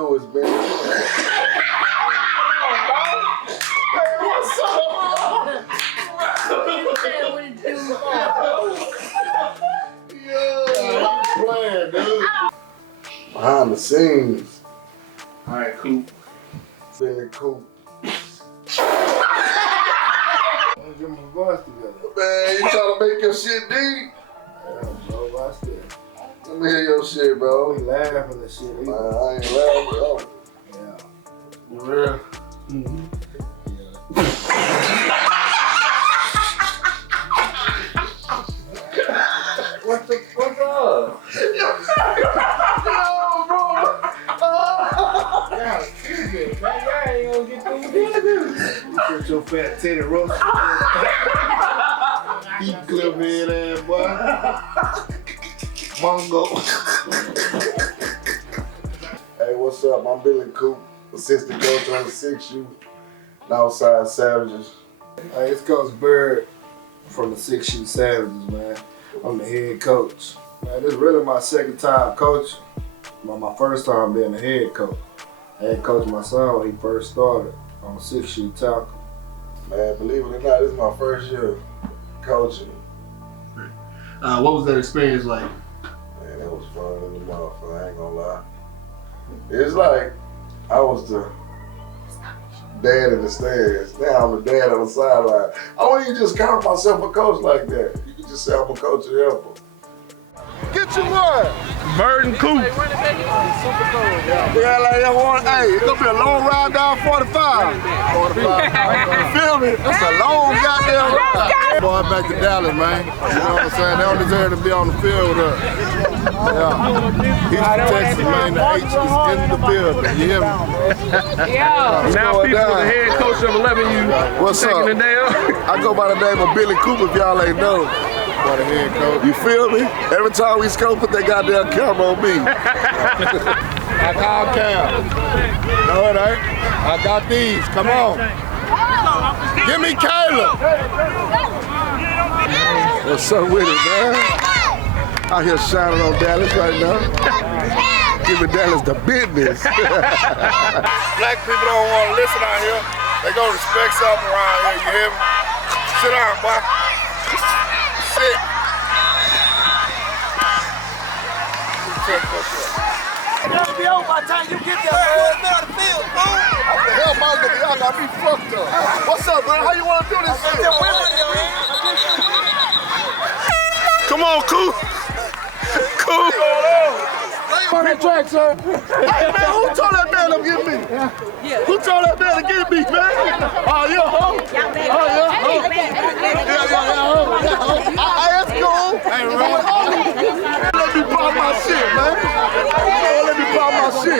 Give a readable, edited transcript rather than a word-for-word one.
do is, man. Hey, what's up? Yeah, you playing, dude. Behind the scenes. All right, Coup. Billy Coup. Let's get my voice together. Man, you trying to make your shit deep? Yeah, bro, watch that. Let me hear your shit, bro. We laughing at shit. Man, I ain't laughing, bro. Yeah. You real? Mm-hmm. What's up? Yo, bro. Yeah, excuse me, man. Y'all ain't gonna get through this. You put your fat titty roast. Eat clip head ass boy. Mongo. Hey, what's up? I'm Billy Coup, assistant coach on the 6U, outside Savages. Hey, it's Coach Bird from the 6U Savages, man. I'm the head coach. Man, this is really my second time coaching. My first time being a head coach. I had coached my son when he first started on the 6U tackle. Man, believe it or not, this is my first year coaching. What was that experience like? Man, it was fun in the motherfucker, I ain't gonna lie. It's like I was the dad in the stands. Now I'm the dad on the sideline. I wouldn't even just count myself a coach like that. You can just say I'm a coach and helper. Get your boy! Bird and Coup. Yeah, like that one. Hey, it's gonna be a long ride down 45. 45. You feel me? That's a long goddamn ride. Boy, back to Dallas, man. You know what I'm saying? They don't deserve to be on the field with us. Yeah. Houston, Texas, man. The H is in the building. You hear me? Yeah. Now people, the head coach of 11U. What's up? Taking the day up. I go by the name of Billy Cooper, if y'all ain't know. By the head coach. You feel me? Every time we scope, put that goddamn camera on me. I call Cam. No, it ain't. I got these. Come on. Give me Caleb. What's up with it, man? Out here shining on Dallas right now. Giving Dallas the business. Black people don't want to listen out here. They gonna respect something around here, you hear me? Sit down, boy. Sit. It's gonna be over by the time you get there. Out the field, fool. Hell, my nigga, y'all got me fucked up. What's up, man? How you want to do this shit? Come on, Coup. Coup. On that track, sir. Hey, man, who told that man to get me? Yeah. Who told that man to get me, man? Oh, you a hoe? Oh, yeah, hoe. That's cool. Hey, let me pop my shit, man. Let me pop my shit.